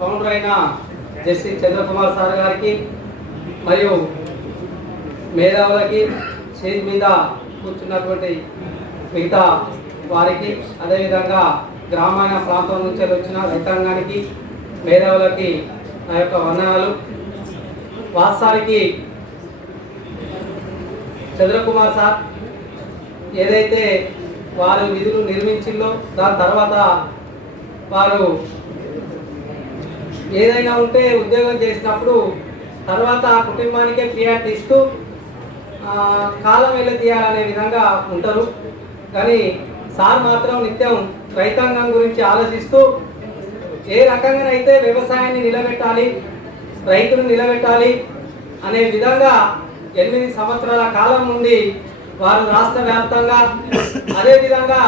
Founder అయిన justice Chandrakumar sir గారికి మరియు మేధావులకి స్టేజ్ మీద కూర్చున్నటువంటి మిగతా వారికి, అదేవిధంగా గ్రామీణ ప్రాంతం నుంచి వచ్చిన రైతాంగానికి, మేధావులకి నా యొక్క వందనాలు. వాస్తవానికి చంద్రకుమార్ సార్ ఏదైతే వారు విధులు నిర్మించిందో దాని తర్వాత వారు ఏదైనా ఉంటే ఉద్యోగం చేసినప్పుడు తర్వాత ఆ కుటుంబానికే ప్రియారిటీ ఇస్తూ కాలం వెళ్ళ తీయాలనే విధంగా ఉంటారు. కానీ సార్ మాత్రం నిత్యం రైతాంగం గురించి ఆలోచిస్తూ ఏ రకంగానైతే వ్యవసాయాన్ని నిలబెట్టాలి, రైతును నిలబెట్టాలి అనే విధంగా 8 సంవత్సరాల కాలం నుండి వారు రాష్ట్ర వ్యాప్తంగా, అదేవిధంగా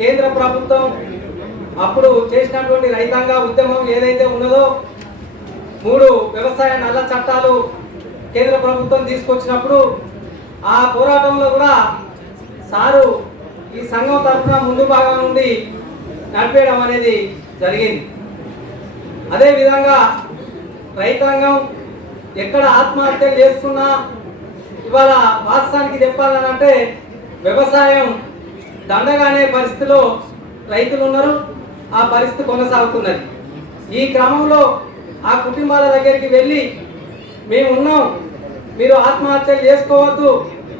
కేంద్ర ప్రభుత్వం అప్పుడు చేసినటువంటి రైతాంగ ఉద్యమం ఏదైతే ఉన్నదో 3 వ్యవసాయ నల్ల చట్టాలు కేంద్ర ప్రభుత్వం తీసుకొచ్చినప్పుడు ఆ పోరాటంలో కూడా సారు ఈ సంఘం తరఫున ముందు భాగం నుండి నడిపేయడం అనేది జరిగింది. అదేవిధంగా రైతాంగం ఎక్కడ ఆత్మహత్యలు చేస్తున్నా ఇవాళ వాస్తవానికి చెప్పాలనంటే వ్యవసాయం దండగానే పరిస్థితిలో రైతులు ఉన్నారు. ఆ పరిస్థితి కొనసాగుతున్నది. ఈ క్రమంలో ఆ కుటుంబాల దగ్గరికి వెళ్ళి మేము ఉన్నాం, మీరు ఆత్మహత్యలు చేసుకోవద్దు,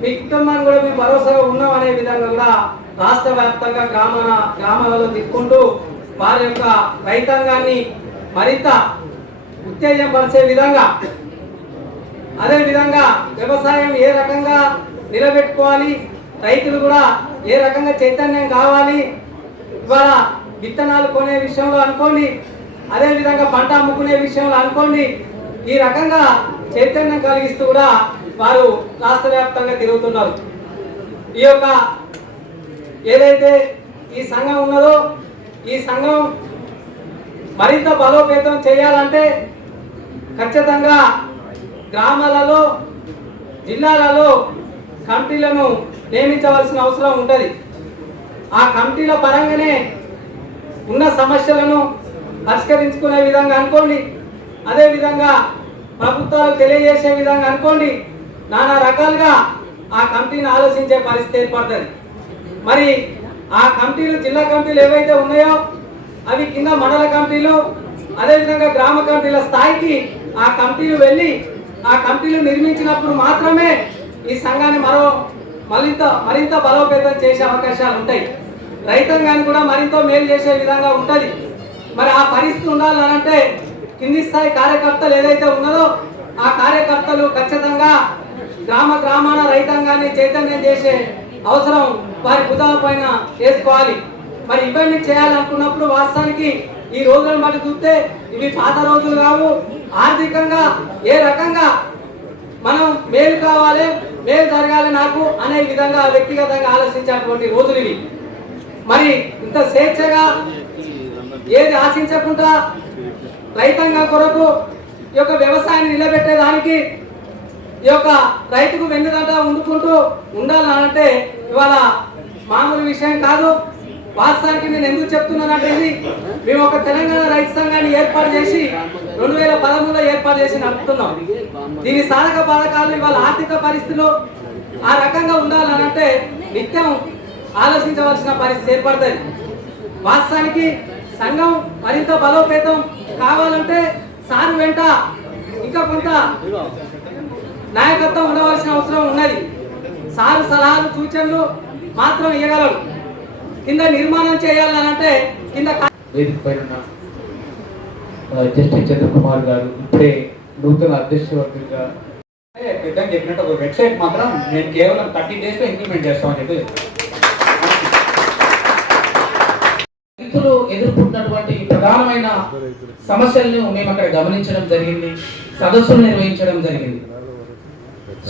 మీ కుటుంబాన్ని కూడా మేము భరోసాగా ఉన్నాం అనే విధంగా కూడా రాష్ట్ర వ్యాప్తంగా గ్రామాలలో తిప్పుకుంటూ వారి యొక్క రైతాంగాన్ని మరింత ఉత్తేజపరిచే విధంగా, అదేవిధంగా వ్యవసాయం ఏ రకంగా నిలబెట్టుకోవాలి, రైతులు కూడా ఏ రకంగా చైతన్యం కావాలి, ఇవాళ విత్తనాలు కొనే విషయంలో అనుకోండి, అదేవిధంగా పంట అమ్ముకునే విషయంలో అనుకోండి, ఈ రకంగా చైతన్యం కలిగిస్తూ కూడా వారు రాష్ట్ర వ్యాప్తంగా తిరుగుతున్నారు. ఈ యొక్క ఏదైతే ఈ సంఘం ఉన్నదో ఈ సంఘం మరింత బలోపేతం చేయాలంటే ఖచ్చితంగా గ్రామాలలో, జిల్లాలలో కమిటీలను నియమించవలసిన అవసరం ఉంటుంది. ఆ కమిటీల పరంగానే ఉన్న సమస్యలను పరిష్కరించుకునే విధంగా అనుకోండి, అదేవిధంగా ప్రభుత్వాలు తెలియజేసే విధంగా అనుకోండి, నానా రకాలుగా ఆ కమిటీని ఆలోచించే పరిస్థితి ఏర్పడుతుంది. మరి ఆ కమిటీలు, జిల్లా కమిటీలు ఏవైతే ఉన్నాయో అవి కింద మండల కమిటీలు, అదేవిధంగా గ్రామ కమిటీల స్థాయికి ఆ కమిటీలు వెళ్ళి ఆ కమిటీలు నిర్మించినప్పుడు మాత్రమే ఈ సంఘాన్ని మరింత బలోపేతం చేసే అవకాశాలు ఉంటాయి. రైతాంగాన్ని కూడా మరింత మేలు చేసే విధంగా ఉంటుంది. మరి ఆ పరిస్థితి ఉండాలంటే కింది స్థాయి కార్యకర్తలు ఏదైతే ఉన్నదో ఆ కార్యకర్తలు ఖచ్చితంగా గ్రామాన రైతాంగాన్ని చైతన్యం చేసే అవసరం వారి భుజాల పైన వేసుకోవాలి. మరి ఇవన్నీ చేయాలనుకున్నప్పుడు వాస్తవానికి ఈ రోజులను బట్టి చూస్తే ఇవి పాత రోజులు కావు. ఆర్థికంగా ఏ రకంగా మనం మేలు కావాలి, మేలు జరగాలి నాకు అనే విధంగా వ్యక్తిగతంగా ఆలోచించేటువంటి రోజులు ఇవి. మరి ఇంత స్వేచ్ఛగా ఏది ఆశించకుండా రైతాంగం కొరకు ఈ యొక్క వ్యవసాయాన్ని నిలబెట్టేదానికి ఈ యొక్క రైతుకు వెన్నుదంట ఉండుకుంటూ ఉండాలంటే ఇవాళ మామూలు విషయం కాదు. వాస్తవానికి నేను ఎందుకు చెప్తున్నానంటే ఇది మేము ఒక తెలంగాణ రైతు సంఘాన్ని ఏర్పాటు చేసి 2013లో ఏర్పాటు చేసి నడుపుతున్నాం. దీని సాధక పథకాలు ఇవాళ ఆర్థిక పరిస్థితులు ఆ రకంగా ఉండాలనంటే నిత్యం ఆలోచించవలసిన పరిస్థితి ఏర్పడుతుంది. వాస్తవానికి సంఘం మరింత బలోపేతం కావాలంటే సారు వెంట ఇంకా కొంత నాయకత్వం ఉండవలసిన అవసరం ఉన్నది. సారు సలహాలు, సూచనలు మాత్రం ఇవ్వగలరు. కింద నిర్మాణం చేయాలనంటే కింద జస్టిస్ చంద్రకుమార్ గారు ఇప్పుడే నూతన అధ్యక్షవర్గంగా పెద్దగా చెప్పినట్టు ఒక వెబ్సైట్ మాత్రం నేను కేవలం 30 days లో ఇంప్లిమెంట్ చేస్తామని చెప్పి రైతులు ఎదుర్కొంటున్నటువంటి ప్రధానమైన సమస్యలను మేము అక్కడ గమనించడం జరిగింది, సదస్సులు నిర్వహించడం జరిగింది.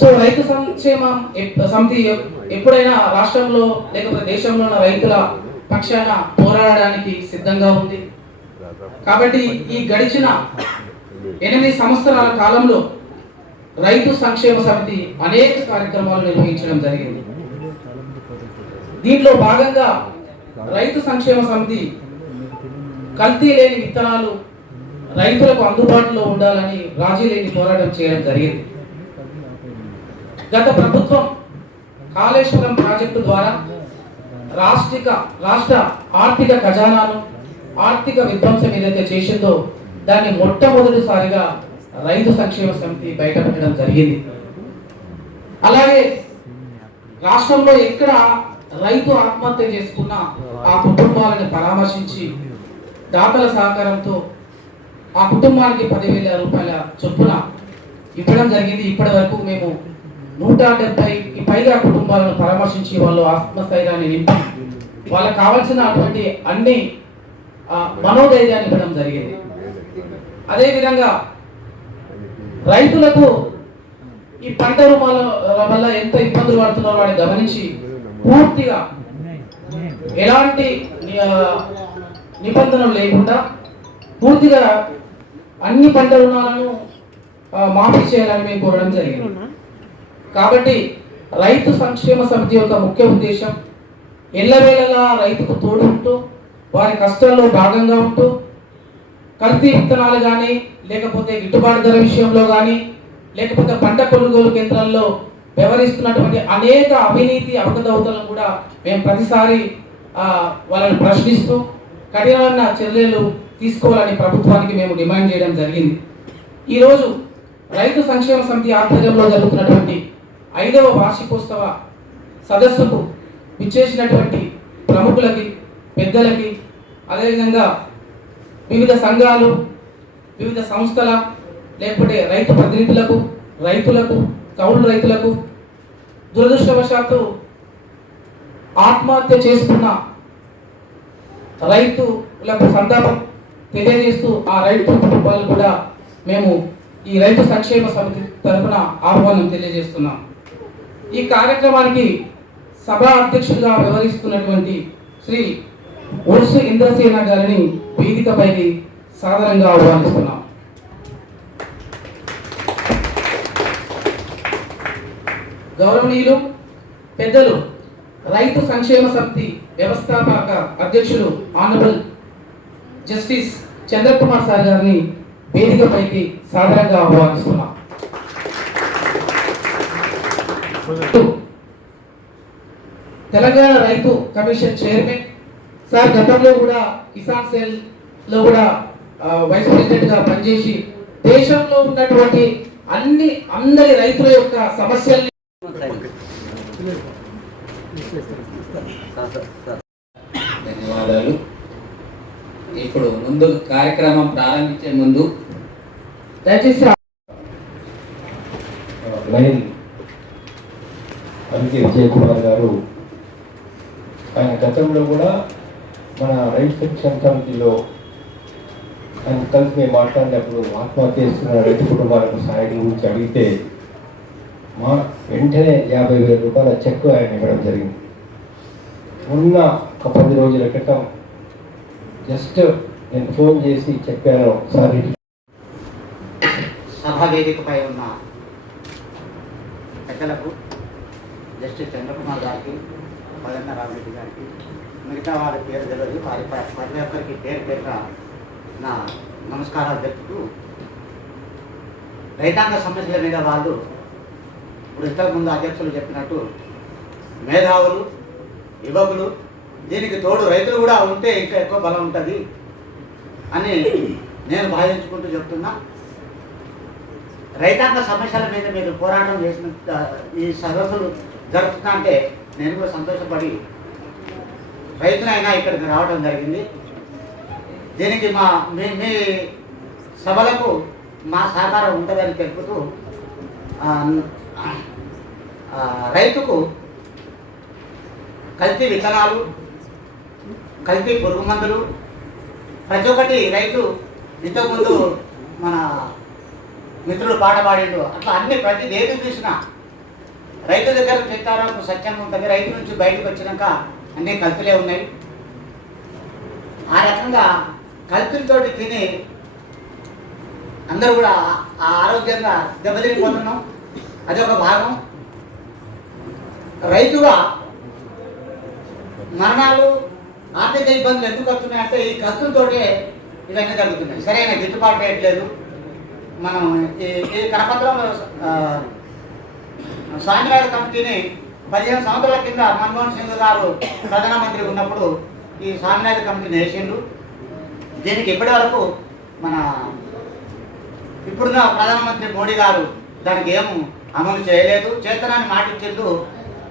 సో రైతు సంక్షేమ సమితి ఎప్పుడైనా రాష్ట్రంలో లేకపోతే దేశంలో ఉన్న రైతుల పక్షాన పోరాడడానికి సిద్ధంగా ఉంది. కాబట్టి ఈ గడిచిన 8 సంవత్సరాల కాలంలో రైతు సంక్షేమ సమితి అనేక కార్యక్రమాలు నిర్వహించడం జరిగింది. దీంట్లో భాగంగా రైతు సంక్షేమ సమితి కల్తీ లేని విత్తనాలు రైతులకు అందుబాటులో ఉండాలని రాజీ లేని పోరాటం చేయడం జరిగింది. గత ప్రభుత్వం కాళేశ్వరం ప్రాజెక్టు ద్వారా రాష్ట్ర ఆర్థిక ఖజానాను ఆర్థిక విధ్వంసం ఏదైతే చేసిందో దాన్ని మొట్టమొదటిసారిగా రైతు సంక్షేమ సమితి బయటపెట్టడం జరిగింది. అలాగే రాష్ట్రంలో ఎక్కడ రైతు ఆత్మహత్య చేసుకున్న ఆ కుటుంబాలను పరామర్శించి దాతల సహకారంతో ఆ కుటుంబానికి 10,000 రూపాయల చొప్పున ఇవ్వడం జరిగింది. ఇప్పటి వరకు మేము 170కి పైగా కుటుంబాలను పరామర్శించి వాళ్ళు ఆత్మస్థైర్యాన్ని నింపి వాళ్ళకి కావాల్సినటువంటి అన్ని మనోధైర్యాన్ని ఇవ్వడం జరిగింది. అదేవిధంగా రైతులకు ఈ పంట రుణాల వల్ల ఎంత ఇబ్బందులు పడుతున్నారో అని గమనించి పూర్తిగా ఎలాంటి నిబంధనలు లేకుండా పూర్తిగా అన్ని పంట రుణాలను మాఫీ చేయాలని మేము కోరడం జరిగింది. కాబట్టి రైతు సంక్షేమ సమితి యొక్క ముఖ్య ఉద్దేశం ఎల్లవేళలా రైతుకు తోడు ఉంటూ వారి కష్టాల్లో భాగంగా ఉంటూ కల్తీ విత్తనాలు కానీ లేకపోతే గిట్టుబాటు ధర విషయంలో కానీ లేకపోతే పంట కొనుగోలు కేంద్రాల్లో వ్యవహరిస్తున్నటువంటి అనేక అవినీతి అవకతవకలను కూడా మేము ప్రతిసారి వాళ్ళని ప్రశ్నిస్తూ కఠినమైన చర్యలు తీసుకోవాలని ప్రభుత్వానికి మేము డిమాండ్ చేయడం జరిగింది. ఈరోజు రైతు సంక్షేమ సమితి ఆధ్వర్యంలో జరుగుతున్నటువంటి 5వ వార్షికోత్సవ సదస్సుకు విచ్చేసినటువంటి ప్రముఖులకి, పెద్దలకి, అదేవిధంగా వివిధ సంఘాలు, వివిధ సంస్థల లేకపోతే రైతు ప్రతినిధులకు, రైతులకు, కౌలు రైతులకు, దురదృష్టవశాత్తు ఆత్మహత్య చేసుకున్న రైతులకు సంతాపం తెలియజేస్తూ ఆ రైతు కుటుంబాలు కూడా మేము ఈ రైతు సంక్షేమ సమితి తరఫున ఆహ్వానం తెలియజేస్తున్నాం. ఈ కార్యక్రమానికి సభా అధ్యక్షుడిగా వ్యవహరిస్తున్నటువంటి శ్రీ ఒరుసు ఇంద్రసేన గారిని వేదికపైకి సాధారణంగా ఆహ్వానిస్తున్నాం. గౌరవనీయులు పెద్దలు రైతు సంక్షేమ సమితి వ్యవస్థాపక అధ్యక్షులు ఆనరబుల్ జస్టిస్ చంద్రకుమార్ సార్ గారిని వేదికపైకి సాధారణంగా ఆహ్వానిస్తున్నాం. తెలంగాణ రైతు కమిషన్ చైర్మన్ సార్ గతంలో కూడా కిసాన్ సెల్ లో కూడా వైస్ ప్రెసిడెంట్ గా పనిచేసి దేశంలో ఉన్నటువంటి అందరి రైతుల యొక్క సమస్యల్ని ధన్యవాదాలు. ఇప్పుడు ముందు కార్యక్రమం ప్రారంభించే ముందు దయచేసి లైన్ అందుకే విజయ్ కుమార్ గారు ఆయన గతంలో కూడా మన రైతు శిక్షణ సమితిలో ఆయన కలిసి మేము మాట్లాడినప్పుడు ఆత్మహత్య చేస్తున్న రైతు కుటుంబాలకు సాయం గురించి అడిగితే మా వెంటనే 50,000 రూపాయల చెక్ ఆయన ఇవ్వడం జరిగింది. ఉన్న ఒక 10 రోజుల క్రితం జస్ట్ నేను ఫోన్ చేసి చెప్పాను సార్ సభా వేదికపై ఉన్న పెద్దలకు, జస్టిస్ చంద్రకుమార్ గారికి, పదన్న రామరెడ్డి గారికి, మిగతా వారి పేరు తెలియదు, వారి ప్రతి ఒక్కరికి పేరు పేరున నా నమస్కారాలు తెలుపుతూ, రైతాంగ సమస్యల మీద వాళ్ళు ఇప్పుడు ఇంతకుముందు అధ్యక్షులు చెప్పినట్టు మేధావులు, యువకులు, దీనికి తోడు రైతులు కూడా ఉంటే ఇంకా ఎక్కువ బలం ఉంటుంది అని నేను భావించుకుంటూ చెప్తున్నా. రైతాంగ సమస్యల మీద మీరు పోరాటం చేసిన ఈ సదస్సులు జరుపుతున్నా అంటే నేను కూడా సంతోషపడి రైతునైనా ఇక్కడికి రావడం జరిగింది. దీనికి మీ సభలకు మా సహకారం ఉంటుందని తెలుపుతూ రైతుకు కల్తీ విత్తనాలు, కల్తీ పురుగు మందులు ప్రతి ఒక్కటి రైతు ఇంతకుముందు మన మిత్రులు పాట పాడిండు అట్లా అన్ని ప్రతిది ఏది చూసినా రైతు దగ్గర చెప్తారో సత్యం ఉంటుంది. రైతు నుంచి బయటకు వచ్చినాక అన్నీ కల్తీలే ఉన్నాయి. ఆ రకంగా కల్తీలతోటి తిని అందరూ కూడా ఆరోగ్యంగా దెబ్బతినిపోతున్నాం. అది ఒక భాగం. రైతుగా మరణాలు, ఆర్థిక ఇబ్బందులు ఎందుకు వస్తున్నాయంటే ఈ కల్తీలతోటే ఇవన్నీ జరుగుతున్నాయి. సరైన గిట్టుబాటు రేట్ లేదు. మనం ఈ కరపత్రంలో స్వామినాయుడు కమిటీని 15 సంవత్సరాల కింద మన్మోహన్ సింగ్ గారు ప్రధానమంత్రి ఉన్నప్పుడు ఈ స్వామినాయుడు కమిటీని వేసిండ్రు. దీనికి ఇప్పటి వరకు మన ఇప్పుడున్న ప్రధానమంత్రి మోడీ గారు దానికి ఏం అమలు చేయలేదు. చేతనాన్ని మాటించిండు.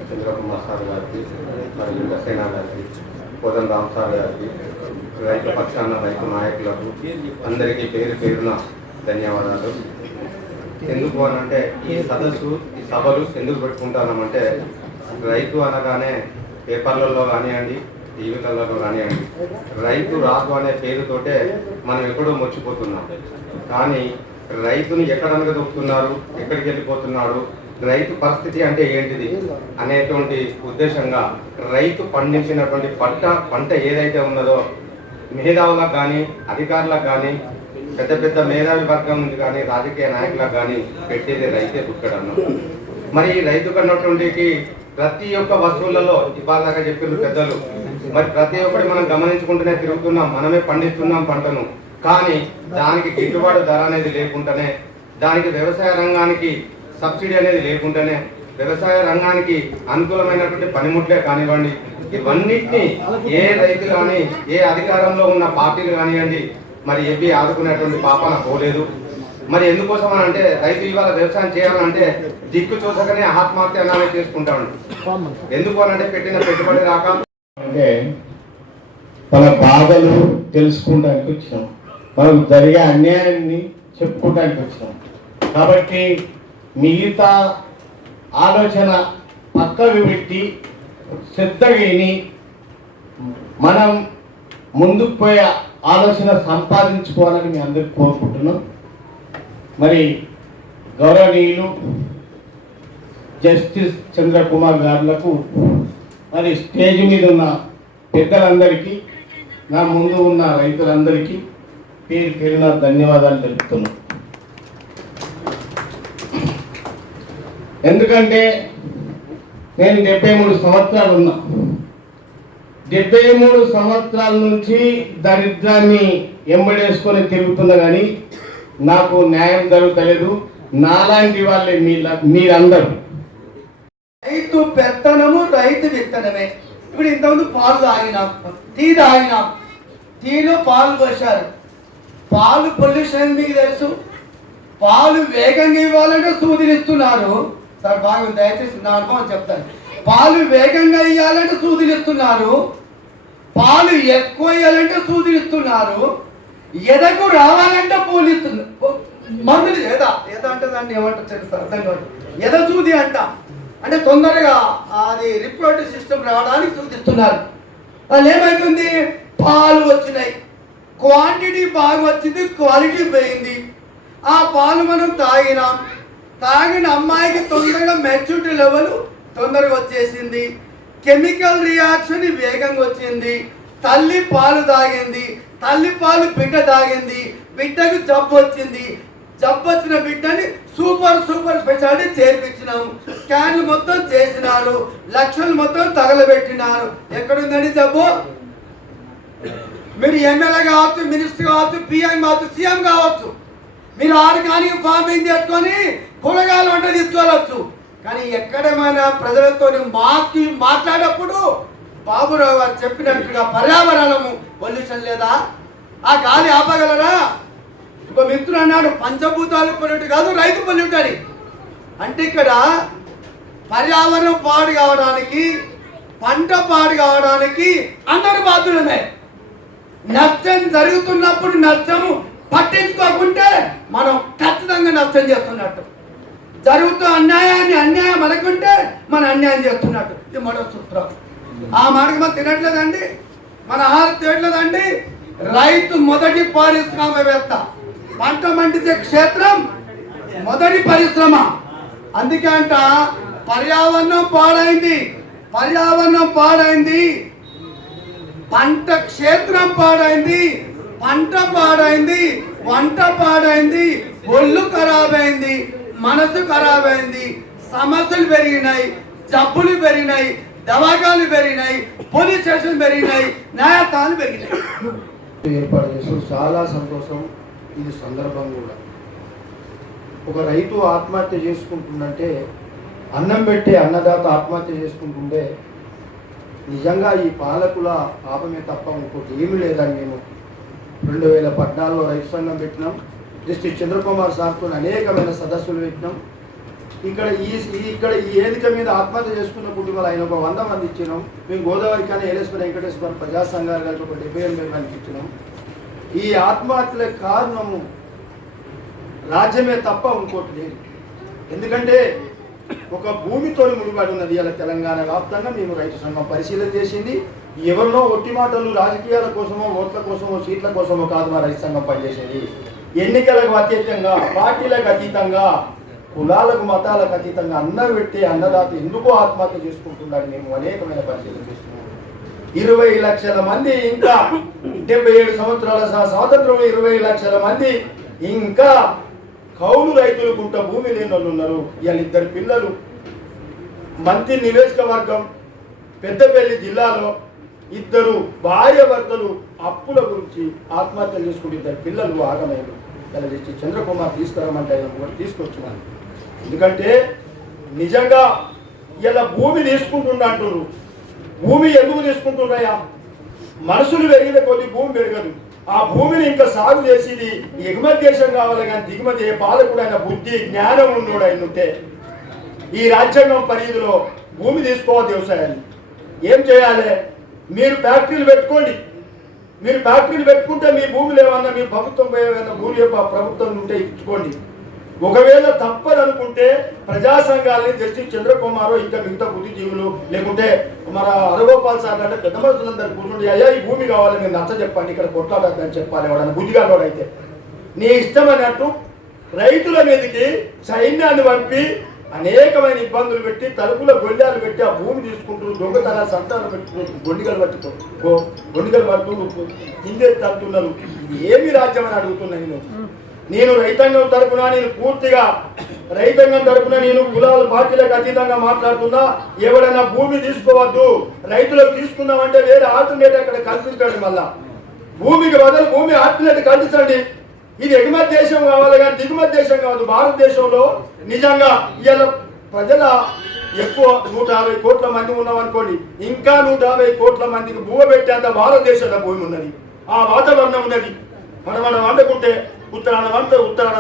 చంద్రకుమార్ సార్ గారికి, మరియు గసేనా గారికి, కోదన్ రామ్ సార్ గారికి, రైతు పక్షాన రైతు నాయకులకు అందరికీ పేరు పేరున ధన్యవాదాలు. ఎందుకు అనంటే ఈ సదస్సు, ఈ సభలు ఎందుకు పెట్టుకుంటామంటే రైతు అనగానే పేపర్లలో కానివ్వండి, టీవీలలో కానివ్వండి, రైతు రాజు అనే పేరుతోటే మనం ఎక్కడో మర్చిపోతున్నాం. కానీ రైతుని ఎక్కడ అనగదొక్కుతున్నారు, ఎక్కడికి వెళ్ళిపోతున్నాడు, రైతు పరిస్థితి అంటే ఏంటిది అనేటువంటి ఉద్దేశంగా రైతు పండించినటువంటి పంట ఏదైతే ఉన్నదో మేధావులకు కానీ, అధికారులకు కానీ, పెద్ద పెద్ద మేధావి వర్గం నుంచి కానీ, రాజకీయ నాయకులకు కానీ పెట్టేది రైతే పుట్టడము. మరి ఈ రైతు కన్నటువంటి ప్రతి ఒక్క వస్తువులలో ఇవాళగా చెప్పిన పెద్దలు, మరి ప్రతి ఒక్కటి మనం గమనించుకుంటూనే తిరుగుతున్నాం, మనమే పండిస్తున్నాం పంటను. కానీ దానికి గిట్టుబాటు ధర అనేది లేకుండానే, దానికి వ్యవసాయ రంగానికి సబ్సిడీ అనేది లేకుండానే, వ్యవసాయ రంగానికి అనుకూలమైనటువంటి పనిముట్లే కానివ్వండి, ఇవన్నిటినీ ఏ రైతు కానీ, ఏ అధికారంలో ఉన్న పార్టీలు కానివ్వండి, మరి ఏపీ ఆదుకునేటువంటి పాపన పోలేదు. మరి ఎందుకోసం అని అంటే రైతు ఇవాళ వ్యవసాయం చేయాలంటే దిక్కు చూసకనే ఆత్మహత్య అనేది చేసుకుంటాడు. ఎందుకు అని అంటే పెట్టిన పెట్టుబడి రాక, అంటే మన బాధలు తెలుసుకోవడానికి వచ్చినాం, మనకు జరిగే అన్యాయాన్ని చెప్పుకోవడానికి వచ్చినాం. కాబట్టి మిగతా ఆలోచన పక్కకు పెట్టి శ్రద్ధగా విని మనం ముందుకు పోయే ఆలోచన సంపాదించుకోవాలని మీ అందరికి కోరుకుంటున్నాం. మరి గౌరవనీయులు జస్టిస్ చంద్రకుమార్ గారులకు, మరి స్టేజ్ మీద ఉన్న పెద్దలందరికీ, నా ముందు ఉన్న రైతులందరికీ పేరు పేరున ధన్యవాదాలు తెలుపుతున్నాను. ఎందుకంటే నేను 73 సంవత్సరాలు ఉన్నా. 73 సంవత్సరాల నుంచి దరిద్రాన్ని ఎంబడేసుకొని తిరుగుతున్నా కానీ నాకు న్యాయం జరుగుతలేదు. నాలాంటి వాళ్ళే మీరందరూ. రైతు పెత్తనము, రైతు విత్తనమే. ఇప్పుడు ఇంతకుముందు పాలు తాగినాం, టీ తాగినాం, టీలో పాలు పోసారు. పాలు పొల్యూషన్ మీకు తెలుసు. పాలు వేగంగా ఇవ్వాలంటే సూదినిస్తున్నారు. సార్ బాగుంది, దయచేసి నా అనుభవం చెప్తాను. పాలు వేగంగా ఇవ్వాలంటే సూదినిస్తున్నారు, పాలు ఎక్కువ ఇవ్వాలంటే సూదినిస్తున్నారు, ఎదకు రావాలంటే పోలిస్తున్నారు మందులు. ఎద అంటే దాన్ని ఏమంటారు తెలుసు, అర్థం కాదు. ఎద సూది అంట అంటే తొందరగా అది రిప్రొడక్టివ్ సిస్టమ్ రావడానికి సూచిస్తున్నారు. వాళ్ళు ఏమవుతుంది, పాలు వచ్చినాయి, క్వాంటిటీ బాగా వచ్చింది, క్వాలిటీ పోయింది. ఆ పాలు మనం తాగిన అమ్మాయికి తొందరగా మెచ్యూరిటీ లెవెల్ తొందరగా వచ్చేసింది, కెమికల్ రియాక్షన్ వేగంగా వచ్చింది. తల్లి పాలు తాగింది, తల్లి పాలు బిడ్డ తాగింది, బిడ్డకు జబ్బు వచ్చింది, జబ్బు వచ్చిన బిడ్డని సూపర్ స్పెషాలిటీ చేర్పించినాము. స్కాన్లు మొత్తం చేసినారు, లక్షలు మొత్తం తగలబెట్టినారు. ఎక్కడుందండి జబ్బు? మీరు ఎమ్మెల్యే కావచ్చు, మినిస్టర్ కావచ్చు, పిఎం కావచ్చు, సీఎం కావచ్చు, మీరు ఆర్గానిక్ ఫార్మింగ్ చేసుకొని కూరగాయలు వంట తీసుకోవచ్చు. కానీ ఎక్కడేమైనా ప్రజలతో మాట్లాడేటప్పుడు బాబురావు గారు చెప్పినట్టుగా పర్యావరణము పొల్యూషన్ లేదా, ఆ గాలి ఆపగలరా? ఇంకో మిత్రుడు అన్నాడు పంచభూతాలు పొల్యూట్ కాదు రైతు పొల్యూట్ అని. అంటే ఇక్కడ పర్యావరణం పాడు కావడానికి, పంట పాడు కావడానికి అందరు బాధ్యులమే. నష్టం జరుగుతున్నప్పుడు నష్టము పట్టించుకోకుంటే మనం ఖచ్చితంగా నష్టం చేస్తున్నట్టు. జరుగుతూ అన్యాయం అనుకుంటే మన అన్యాయం చేస్తున్నట్టు. ఇది మరో సూత్రం. ఆ మాటకు మనం తినట్లేదండి, మన ఆహారం తినట్లేదండి. రైతు మొదటి పారిశ్రామికవేత్త, పంట పండించే క్షేత్రం మొదటి పరిశ్రమ. అందుకే అంట పర్యావరణం పాడైంది, పంట క్షేత్రం పాడైంది, పంట పాడైంది, వంట పాడైంది, ఒళ్ళు ఖరాబైంది, మనసు ఖరాబైంది, సమస్యలు పెరిగినాయి, జబ్బులు పెరిగినాయి, దవాఖాలు పెరిగినాయి, పోలీస్ స్టేషన్ పెరిగినాయి, న్యాయస్థానాలు పెరిగినాయి. ఏర్పాటు చేస్తూ చాలా సంతోషం. ఇది సందర్భం కూడా ఒక రైతు ఆత్మహత్య చేసుకుంటుందంటే, అన్నం పెట్టే అన్నదాత ఆత్మహత్య చేసుకుంటుంటే నిజంగా ఈ పాలకుల పాపమే తప్ప ఇంకోటి ఏమీ లేదని మేము 2014లో రైతు సంఘం పెట్టినాం. జస్టిస్ చంద్రకుమార్ సార్తో అనేకమైన సదస్సులు పెట్టినాం. ఇక్కడ ఈ వేదిక మీద ఆత్మహత్య చేసుకున్న కుటుంబాలు ఆయన ఒక 100 మంది ఇచ్చినాం. మేము గోదావరి కానీ ఏలేశ్వర వెంకటేశ్వర ప్రజా సంఘాలు కలిసి ఒక 78 మందికి ఇచ్చినాం. ఈ ఆత్మహత్యలకు కారణము రాజ్యమే తప్ప ఇంకోటి లేదు. ఎందుకంటే ఒక భూమితో ముడిపడి ఉన్నది. ఇలా తెలంగాణ వ్యాప్తంగా మేము రైతు సంఘం పరిశీలన చేసింది. ఎవరినో ఒట్టి మాటలు రాజకీయాల కోసమో, ఓట్ల కోసమో, సీట్ల కోసమో కాదు మా రైతు సంఘం పనిచేసేది. ఎన్నికలకు అతీతంగా, పార్టీలకు అతీతంగా, కులాలకు మతాలకు అతీతంగా అన్నం పెట్టే అన్నదాత ఎందుకో ఆత్మహత్య చేసుకుంటున్నాడు. మేము అనేకమైన పరిశీలన చేస్తున్నాం. 20 లక్షల మంది, ఇంకా 77 సంవత్సరాల స్వాతంత్రం 20 లక్షల మంది ఇంకా కౌలు రైతులు గుంట భూమి లేని వాళ్ళు ఉన్నారు. ఇవాళ 2 పిల్లలు మంత్రి నియోజకవర్గం పెద్దపల్లి జిల్లాలో 2 భార్య భర్తలు అప్పుల గురించి ఆత్మహత్యలు చేసుకుంటే 2 పిల్లలు ఆగమయ్యారు. ఇలా చంద్రకుమార్ తీసుకురామంటే ఆయన కూడా తీసుకొచ్చినాను. ఎందుకంటే నిజంగా ఇలా భూమి తీసుకుంటుండ అంటున్నారు. భూమి ఎందుకు తీసుకుంటున్నాయా? మనుషులు పెరిగిన కొద్ది భూమి పెరగదు. ఆ భూమిని ఇంకా సాగు చేసేది ఎగుమతి దేశం కావాలి కానీ దిగుమతి ఏ పాలకుడైన బుద్ధి జ్ఞానం ఉన్నోడు ఆయన ఉంటే ఈ రాజ్యాంగం పరిధిలో భూమి తీసుకోవాలి. వ్యవసాయాన్ని ఏం చేయాలి? మీరు ఫ్యాక్టరీలు పెట్టుకోండి. మీరు ఫ్యాక్టరీలు పెట్టుకుంటే మీ భూములు ఏమన్నా మీ ప్రభుత్వం ఏమైనా భూమి ప్రభుత్వం ఉంటే ఇచ్చుకోండి. ఒకవేళ తప్పదనుకుంటే ప్రజా సంఘాలని జస్టిస్ చంద్రకుమార్ ఇంకా మిగతా బుద్ధిజీవులు లేకుంటే మన హరగోపాల్ సార్ అంటే పెద్ద మనుషులందరూ కూర్చుండి, అయ్యా ఈ భూమి కావాలి మీరు నచ్చ చెప్పండి, ఇక్కడ కొట్లాడద్దని చెప్పాలి. ఎవడన్నా బుద్ధిగాడు అయితే నీ ఇష్టం అన్నట్టు రైతుల మీదకి సైన్యాన్ని పంపి అనేకమైన ఇబ్బందులు పెట్టి తలుపుల గొల్లాలు పెట్టి ఆ భూమి తీసుకుంటూ దొంగతన సంతానం పెట్టుకుంటూ గొండిగలు పట్టుతూ కిందే తట్టున్నారు. ఏమి రాజ్యం అని అడుగుతున్నా నేను రైతాంగం తరపున నేను పూర్తిగా రైతాంగం తరపున నేను కులాలు పార్టీలకు అతీతంగా మాట్లాడుతున్నా. ఎవరైనా భూమి తీసుకోవద్దు, రైతులకు తీసుకుందామంటే వేరే ఆల్టర్నేట్ అక్కడ కల్పించండి. మళ్ళా భూమికి బదులు భూమి ఆల్టర్నేట్ కల్పించండి. ఇది ఎగుమతి దేశం కావాలి కానీ దిగుమతి దేశం కాదు. భారతదేశంలో నిజంగా ఇవాళ ప్రజల ఎక్కువ 150 కోట్ల మంది ఉన్నాం అనుకోండి, ఇంకా 150 కోట్ల మందికి భూమి పెట్టేంత భారతదేశంలో భూమి ఉన్నది. ఆ వాతావరణం ఉన్నది. మనం వండుకుంటే ఉత్తరాన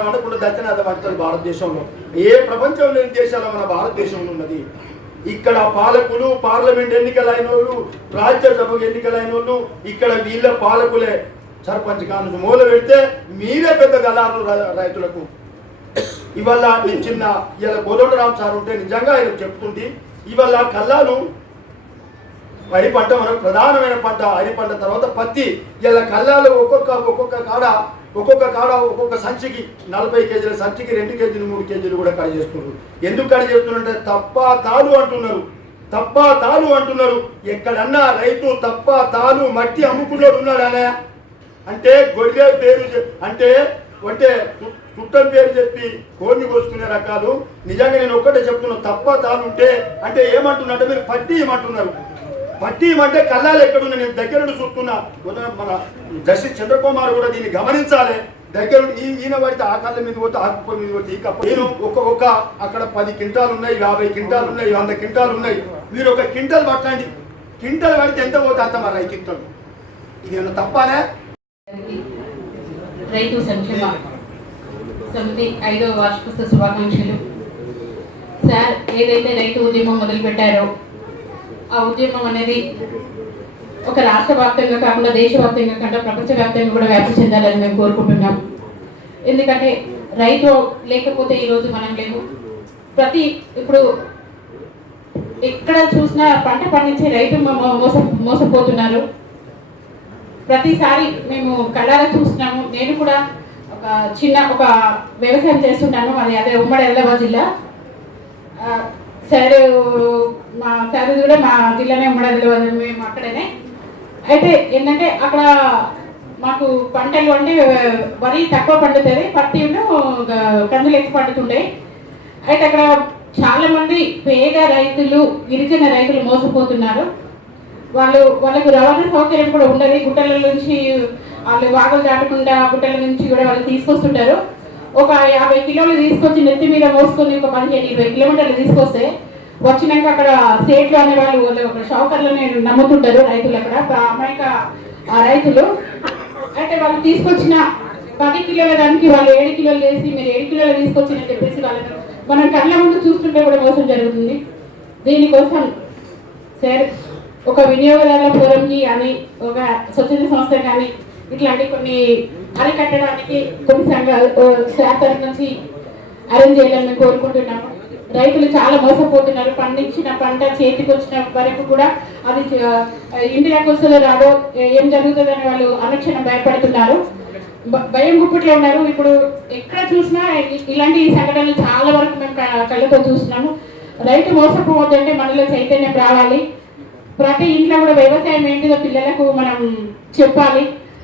వండుకుంటే దక్షిణాది వండుతుంది భారతదేశంలో. ఏ ప్రపంచంలో లేని దేశాల్లో మన భారతదేశంలో ఉన్నది. ఇక్కడ పాలకులు, పార్లమెంట్ ఎన్నికలైన వాళ్ళు, రాజ్యసభకు ఎన్నికలైన వాళ్ళు, ఇక్కడ వీళ్ళ పాలకులే సర్పంచ్ కాను మూల పెడితే మీరే పెద్ద గలాలు రైతులకు. ఇవాళ చిన్న ఇలా కోదండరామ్ సార్ ఉంటే నిజంగా ఆయన చెప్తుంటే ఇవాళ కల్లాలు వరి పంట మనకు ప్రధానమైన పంట. వరి పంట తర్వాత పత్తి. ఇలా కల్లాలు ఒక్కొక్క కాడ ఒక్కొక్క సంచికి 40 కేజీల సంచికి 2 కేజీలు 3 కేజీలు కూడా కడి చేస్తున్నారు. ఎందుకు కడి చేస్తున్నారంటే తప్ప తాలు అంటున్నారు. ఎక్కడన్నా రైతు తప్ప తాలు మట్టి అమ్ముకున్నాడు ఉన్నాడనే అంటే గొర్రె పేరు అంటే చుట్టం పేరు చెప్పి కోడిని కోసుకునే రకాలు. నిజంగా నేను ఒక్కటే చెప్తున్నా, తప్ప తాను ఉంటే అంటే ఏమంటున్నా మీరు పట్టి ఇవ్వమంటున్నారు. పట్టి ఇవ్వమంటే కళ్ళాలు ఎక్కడున్నా నేను దగ్గర నుండి చూస్తున్నా. మన జస్టిస్ చంద్రకుమార్ కూడా దీన్ని గమనించాలి. దగ్గర ఈయన పడితే ఆ కళ్ళ మీద పోతే ఆకుపోయి మీద పోతే ఈ కప్ప. నేను ఒక్క అక్కడ 10 క్వింటాలు ఉన్నాయి, 50 క్వింటాలు ఉన్నాయి, 100 క్వింటాలు ఉన్నాయి. మీరు ఒక క్వింటల్ పట్టండి. క్వింటల్ పడితే ఎంత పోతే అంత మరి 5 క్వింటాలు. ఇది ఏమన్నా తప్పానే? రైతు సంక్షేమ సమితి 5వ వార్షికోత్సవ శుభాకాంక్షలు. సార్ ఏదైతే రైతు ఉద్యమం మొదలుపెట్టారో ఆ ఉద్యమం అనేది ఒక రాష్ట్ర వ్యాప్తంగా కాకుండా దేశవ్యాప్తంగా కంటే ప్రపంచవ్యాప్తంగా కూడా వ్యాప్తి చెందాలని మేము కోరుకుంటున్నాం. ఎందుకంటే రైతు లేకపోతే ఈరోజు మనం లేము. ఇప్పుడు ఎక్కడ చూసినా పంట పండించే రైతు మోసపోతున్నారు. ప్రతిసారి మేము కళ్ళారా చూస్తున్నాము. నేను కూడా ఒక వ్యవసాయం చేస్తుంటాను. అదే ఉమ్మడి ఆదిలాబాద్ జిల్లా. మా సార్ కూడా మా జిల్లానే ఉమ్మడి ఆదిలాబాద్, మేము అక్కడనే. అయితే ఏంటంటే అక్కడ మాకు పంటలు అంటే వరి తక్కువ పండుతుంది, పత్తిను కందులు ఎక్కువ పండుతుండే. అయితే అక్కడ చాలా మంది పేద రైతులు, గిరిజన రైతులు మోసపోతున్నారు. వాళ్ళకు రవాణా సౌకర్యం కూడా ఉండదు. గుట్టల నుంచి వాళ్ళు వాగులు దాటకుండా గుట్టల నుంచి కూడా వాళ్ళు తీసుకొస్తుంటారు. ఒక 50 కిలోలు తీసుకొచ్చి నెత్తి మీద మోసుకొని ఒక 15-20 కిలోమీటర్లు తీసుకొస్తే వచ్చినాక అక్కడ సేట్లు అనే వాళ్ళు షాకర్లని నమ్ముతుంటారు రైతులు. అక్కడ అమాయక రైతులు అంటే వాళ్ళు తీసుకొచ్చిన 10 కిలోల దానికి వాళ్ళు 7 కిలోలు వేసి మీరు 7 కిలోలు తీసుకొచ్చిందని చెప్పేసి వాళ్ళని మనం కళ్ళ ముందు చూస్తుంటే కూడా మోసం జరుగుతుంది. దీనికోసం సార్ ఒక వినియోగదారుల ఫోరంకి కానీ ఒక స్వచ్ఛంద సంస్థ కానీ ఇట్లాంటి కొన్ని అరికట్టడానికి కొన్ని సంఘాలు సార్ తరఫు నుంచి అరేంజ్ చేయాలని మేము కోరుకుంటున్నాము. రైతులు చాలా మోసపోతున్నారు. పండించిన పంట చేతికి వచ్చిన వరకు కూడా అది ఇంటికి వస్తుందో రాదో ఏం జరుగుతుందని వాళ్ళు అనుక్షణం భయపడుతున్నారు, భయం గుప్పట్లో ఉన్నారు. ఇప్పుడు ఎక్కడ చూసినా ఇలాంటి సంఘటనలు చాలా వరకు మేము కళ్ళతో చూస్తున్నాము. రైతు మోసపోవద్దంటే మనలో చైతన్యం రావాలి. ప్రతి ఇంట్లో కూడా వ్యవసాయం ఏంటిదో పిల్లలకు మనం చెప్పాలి.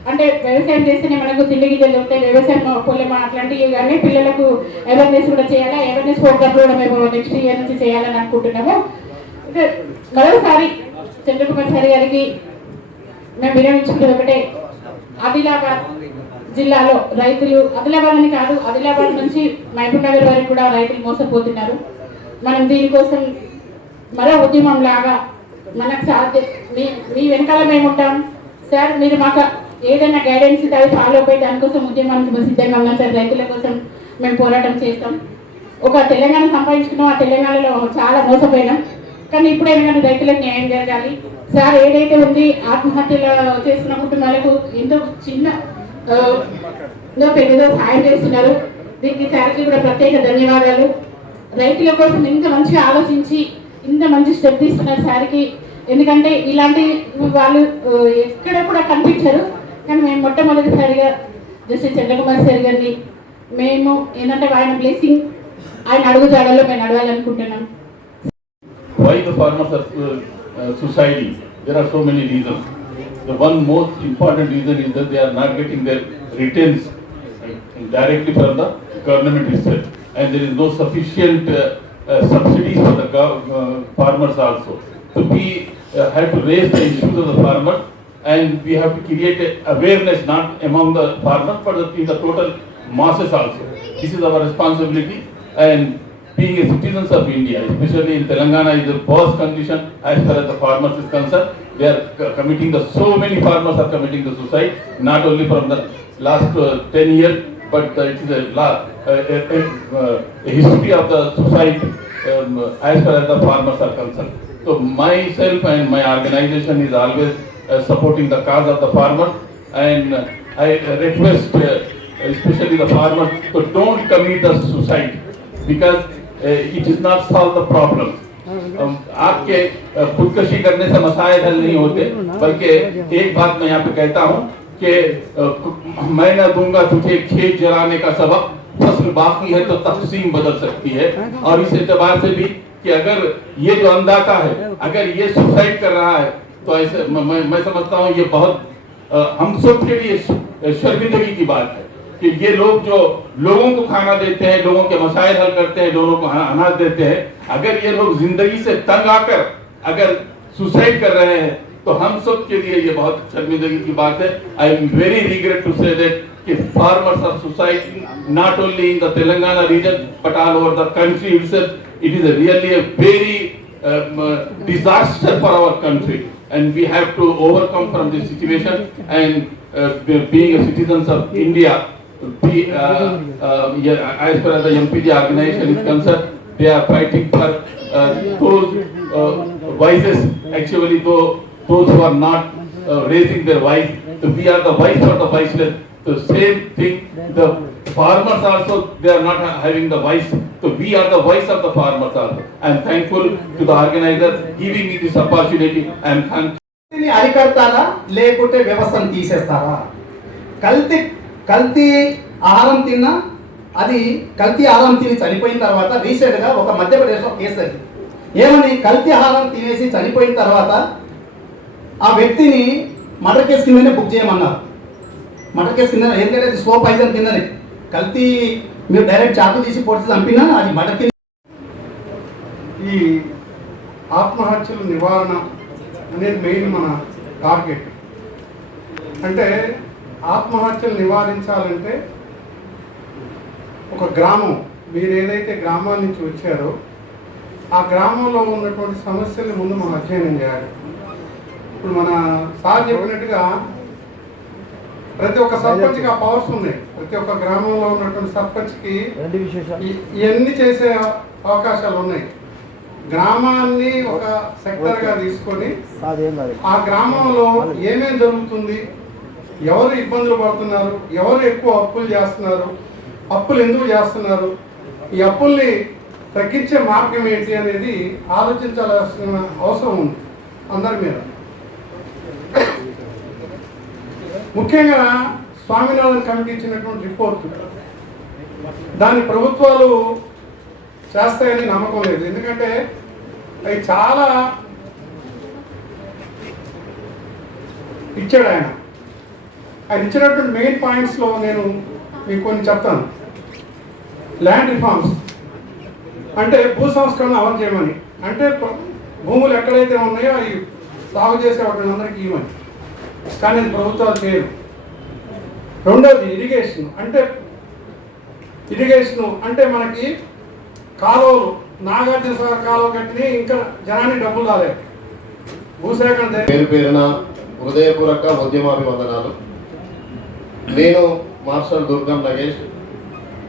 అంటే వ్యవసాయం చేస్తేనే మనకు తిండి గింజలు ఉంటాయి, వ్యవసాయం పొలమా అట్లాంటివి కానీ పిల్లలకు అవేర్నెస్ కూడా చేయాలి. అవేర్నెస్ ప్రోగ్రామ్ కూడా మేము నెక్స్ట్ ఇయర్ నుంచి చేయాలని అనుకుంటున్నాము. మరోసారి చంద్రకుమార్ సార్ గారికి మేము విరమించుకునేది ఒకటే, ఆదిలాబాద్ జిల్లాలో రైతులు ఆదిలాబాద్ అని కాదు, ఆదిలాబాద్ నుంచి మహబూబ్ నగర్ వరకు కూడా రైతులు మోసపోతున్నారు. మనం దీనికోసం మరో ఉద్యమం లాగా మనకు సాధ్యం మీ వెనకాల మేము ఉంటాం సార్. మీరు మాకు ఏదైనా గైడెన్స్ అది ఫాలో అయ్యి దానికోసం ఉద్యమానికి మేము సిద్ధంగా ఉన్నాం సార్. రైతుల కోసం మేము పోరాటం చేస్తాం. ఒక తెలంగాణ సంపాదించుకున్నాం, ఆ తెలంగాణలో చాలా మోసపోయినాం. కానీ ఇప్పుడైనా కానీ రైతులకు న్యాయం జరగాలి సార్. ఏదైతే ఉంది ఆత్మహత్యలు చేసుకున్న కుటుంబాలకు ఎంతో చిన్న పెద్దదో సాయం చేస్తున్నారు. దీనికి సార్కి కూడా ప్రత్యేక ధన్యవాదాలు. రైతుల కోసం ఇంత మంచిగా ఆలోచించి ఇంత మంచి స్టెప్ తీసుకున్నారు సార్కి. ఎందుకంటే ఇలాంటి వాళ్ళు ఎక్కడ కూడా కనిపించరు. కానీ మేము మొట్టమొదటిసారిగా జస్టిస్ చంద్రకుమార్ సార్ గారిని మేము ఏంటంటే ఆయన బ్లెస్సింగ్ ఆయన అడుగుజాడల్లో మేము నడవాలనుకుంటున్నాం. Why the farmers are suiciding? There are so many reasons. The one most important reason is that they are not getting their returns directly from the government itself, and there is no sufficient subsidies for the farmers also. So we have to raise the issues of the farmers, and we have to create awareness not among the farmers but in the total masses also. This is our responsibility, and being a citizens of India, especially in Telangana, is a worst condition as far as the farmers is concerned. They are committing so many farmers are committing the suicide, not only from the last 10 years, but it is a history of the suicide as far as the farmers are concerned. So myself and my organization is always supporting the cause of the farmers, and I request especially the farmers to don't commit the suicide, because it is not solve the problem. आपके खुदकशी करने से मसाइल हल नहीं होते, बल्कि एक बात मैं यहाँ पे कहता हूँ कि मैं न दूंगा तुझे खेत जलाने का सबक, फसल बाकी है तो तकसीम बदल सकती है. और इस एतबार से भी कि अगर ये जो अंधाता है अगर ये सुसाइड कर रहा है तो ऐसे मैं समझता हूँ ये बहुत हम सब के लिए शर्मिंदगी की बात है कि ये लोग जो लोगों को खाना देते हैं, लोगों के मसाइल हल करते हैं, लोगों को अनाज देते हैं, अगर ये लोग जिंदगी से तंग आकर अगर सुसाइड कर रहे हैं तो हम सब के लिए ये बहुत शर्मिंदगी की बात है. I am very regret to say that कि farmers are suiciding not only in the Telangana region but all over the country itself. It is really a very disaster for our country, and we have to overcome from this situation. And being a citizens of India, as far as the MPG organization is concerned, they are fighting for those voices, actually those who are not raising their voice. So we are the voice for the voiceless. The same thing, the farmers also, they are not having the voice. So we are the voice of the farmers also. I am thankful to the organizer giving me this opportunity. I am thankful. అరికడతారా లేకుంటే వ్యవస్థను తీసేస్తారా? కల్తీ ఆహారం తిన్నా, అది కల్తీ ఆహారం తిని చనిపోయిన తర్వాత రీసెంట్గా ఒక మధ్యప్రదేశ్లో కేసు అది ఏమని, కల్తీ ఆహారం తినేసి చనిపోయిన తర్వాత ఆ వ్యక్తిని మర్డర్ కేసు కిందనే బుక్ చేయమన్నారు. మర్డర్ కేసు కింద, ఎందుకంటే అది స్లో పాయిజన్ కిందనే, కల్తీ మీరు డైరెక్ట్ చాకు తీసి పొడిచి చంపినా అది మర్డర్ కింద. ఈ ఆత్మహత్యల నివారణ అనేది మెయిన్ మన టార్గెట్. అంటే ఆత్మహత్యలు నివారించాలంటే ఒక గ్రామం, మీరు ఏదైతే గ్రామాల నుంచి వచ్చారో ఆ గ్రామంలో ఉన్నటువంటి సమస్యల్ని ముందు మనం అధ్యయనం చేయాలి. ఇప్పుడు మన సార్ చెప్పినట్టుగా ప్రతి ఒక్క సర్పంచ్కి ఆ పవర్స్ ఉన్నాయి. ప్రతి ఒక్క గ్రామంలో ఉన్నటువంటి సర్పంచ్కి ఇవన్నీ చేసే అవకాశాలు ఉన్నాయి. గ్రామాన్ని ఒక సెక్టర్గా తీసుకొని ఆ గ్రామంలో ఏమేం జరుగుతుంది, ఎవరు ఇబ్బందులు పడుతున్నారు, ఎవరు ఎక్కువ అప్పులు చేస్తున్నారు, అప్పులు ఎందుకు చేస్తున్నారు, ఈ అప్పుల్ని తగ్గించే మార్గం ఏంటి అనేది ఆలోచించాల్సిన అవసరం ఉంది అందరి మీద. ముఖ్యంగా స్వామినాథన్ కమిటీ ఇచ్చినటువంటి రిపోర్ట్ దాన్ని ప్రభుత్వాలు చేస్తాయని నమ్మకం లేదు. ఎందుకంటే అవి చాలా ఇచ్చాడు ఆయన ఇచ్చినటువంటి మెయిన్ పాయింట్స్లో నేను మీకు కొన్ని చెప్తాను. ల్యాండ్ రిఫార్మ్స్ అంటే భూ సంస్కరణ అమలు చేయమని, అంటే భూములు ఎక్కడైతే ఉన్నాయో అవి సాగు చేసే వాళ్ళందరికీ ఇవ్వమని, కానీ అది ప్రభుత్వాలు చేయరు. రెండోది ఇరిగేషన్ అంటే మనకి కాలువలు, నాగార్జున సాగర్ కాలువ కట్టిని ఇంకా జనానికి డబ్బులు రాలేదు. భూసేకరణ పేరు పేరున హృదయపూర్వక ఉద్యమాభివందనాలు. నేను మార్షల్ దుర్గం నగేష్,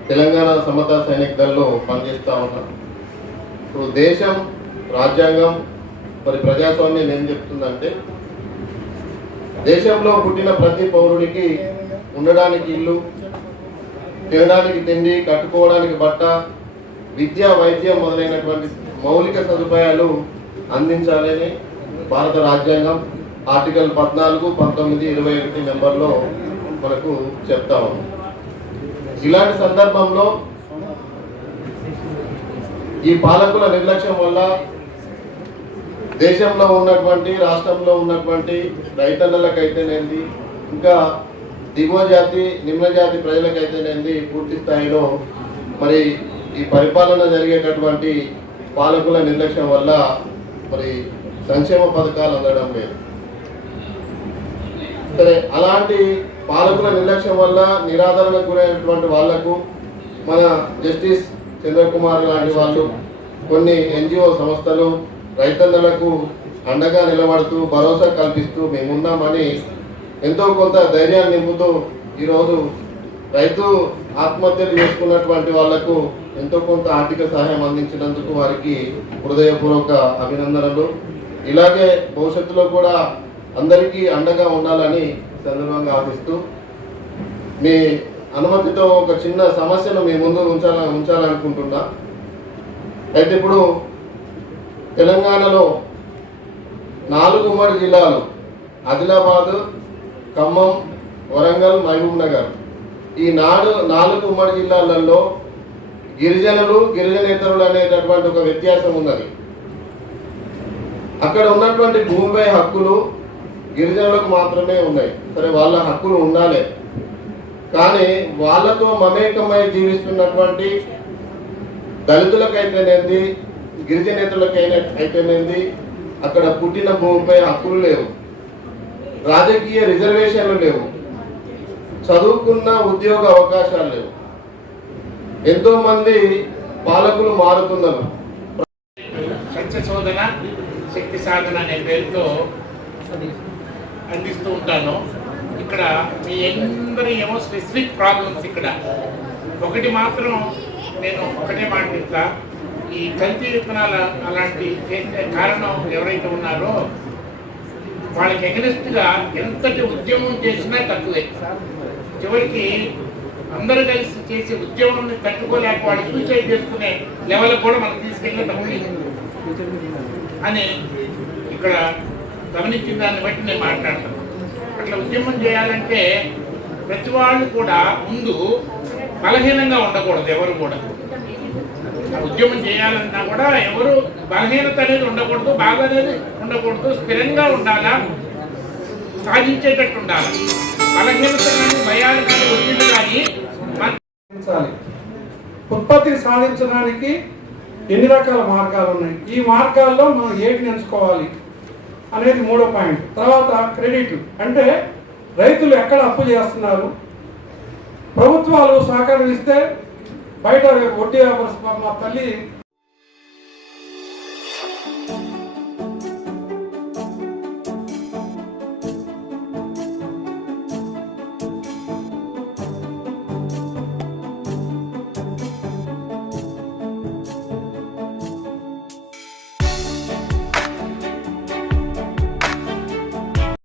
తెలంగాణ సమతా సైనిక దళలో పనిచేస్తూ ఉన్నాను. ఇప్పుడు దేశం, రాజ్యాంగం, మరి ప్రజాస్వామ్యం ఏం చెప్తుందంటే దేశంలో పుట్టిన ప్రతి పౌరుడికి ఉండడానికి ఇల్లు, తినడానికి తిండి, కట్టుకోవడానికి బట్ట, విద్య, వైద్యం మొదలైనటువంటి మౌలిక సదుపాయాలు అందించాలని భారత రాజ్యాంగం ఆర్టికల్ 14, 19, 21 నెంబర్లో మనకు చెప్తా ఉంది. ఇలాంటి సందర్భంలో ఈ పాలకుల నిర్లక్ష్యం వల్ల దేశంలో ఉన్నటువంటి, రాష్ట్రంలో ఉన్నటువంటి రైతన్నలకైతేనేంది, ఇంకా దిగువ జాతి, నిమ్న జాతి ప్రజలకైతేనేంది పూర్తి స్థాయిలో మరి ఈ పరిపాలన జరిగేటటువంటి పాలకుల నిర్లక్ష్యం వల్ల మరి సంక్షేమ పథకాలు అందడం లేదు. సరే, అలాంటి పాలకుల నిర్లక్ష్యం వల్ల నిరాదరణకు గురైనటువంటి వాళ్లకు మన జస్టిస్ చంద్రకుమార్ లాంటి వాళ్ళు, కొన్ని ఎన్జిఓ సంస్థలు రైతన్నలకు అండగా నిలబడుతూ భరోసా కల్పిస్తూ మేమున్నామని ఎంతో కొంత ధైర్యాన్ని నింపుతూ ఈరోజు రైతు ఆత్మహత్యలు చేసుకున్నటువంటి వాళ్లకు ఎంతో కొంత ఆర్థిక సహాయం అందించినందుకు వారికి హృదయపూర్వక అభినందనలు. ఇలాగే భవిష్యత్తులో కూడా అందరికీ అండగా ఉండాలని సందర్భంగా ఆశిస్తూ మీ అనుమతితో ఒక చిన్న సమస్యను మీ ముందు ఉంచాలనుకుంటున్నా. అయితే ఇప్పుడు తెలంగాణలో 4 ఉమ్మడి జిల్లాలు, ఆదిలాబాద్, ఖమ్మం, వరంగల్, మహబూబ్ నగర్, ఈ 4 ఉమ్మడి జిల్లాలలో గిరిజనులు, గిరిజనేతరులు అనేటటువంటి ఒక వ్యత్యాసం ఉన్నది. అక్కడ ఉన్నటువంటి భూమిపై హక్కులు గిరిజనులకు మాత్రమే ఉన్నాయి. సరే, వాళ్ళ హక్కులు ఉండాలి, కానీ వాళ్ళతో మమేకమై జీవిస్తున్నటువంటి దళితులకైతేనేది, గిరిజనేతలకైతేనేది అక్కడ పుట్టిన భూమిపై హక్కులు లేవు, రాజకీయ రిజర్వేషన్లు లేవు, చదువుకున్న ఉద్యోగ అవకాశాలు లేవు. ఎంతో మంది పాలకులు మారుతున్నారు. సత్య శోధన, శక్తి సాధన అనే పేరుతో అందిస్తూ ఉంటాను. ఇక్కడ మీ అందరి ఏమో స్పెసిఫిక్ ప్రాబ్లమ్స్. ఇక్కడ ఒకటి మాత్రం నేను ఒకటే మాట చెప్తా, ఈ కల్తీ విత్తనాల అలాంటి చేసే కారణం ఎవరైతే ఉన్నారో వాళ్ళకి ఎగనెస్ట్గా ఎంతటి ఉద్యమం చేసినా తక్కువే. చివరికి అందరూ కలిసి చేసే ఉద్యమాన్ని తట్టుకోలేక వాళ్ళు సూసైడ్ చేసుకునే లెవెల్ కూడా మనం తీసుకెళ్ళే తప్పలేదు అని ఇక్కడ గమనించిన దాన్ని బట్టి నేను మాట్లాడతాను. అట్లా ఉద్యమం చేయాలంటే ప్రతి వాళ్ళు కూడా ముందు బలహీనంగా ఉండకూడదు. ఎవరు కూడా ఉద్యమం చేయాలన్నా కూడా ఎవరు బలహీనత అనేది ఉండకూడదు, బాధ అనేది ఉండకూడదు, స్థిరంగా ఉండాలా, సాధించేటట్టు ఉండాలి. బలహీనత కానీ, భయాలు కానీ, ఒత్తిడి కానీ ఉత్పత్తిని సాధించడానికి ఎన్ని రకాల మార్గాలు ఉన్నాయి, ఈ మార్గాల్లో మనం ఏటిని ఎంచుకోవాలి అనేది 3వ పాయింట్. తర్వాత క్రెడిట్, అంటే రైతులు ఎక్కడ అప్పు చేస్తున్నారు, ప్రభుత్వాలు సహకరిస్తే బయట వడ్డీ వ్యాపార మా తల్లి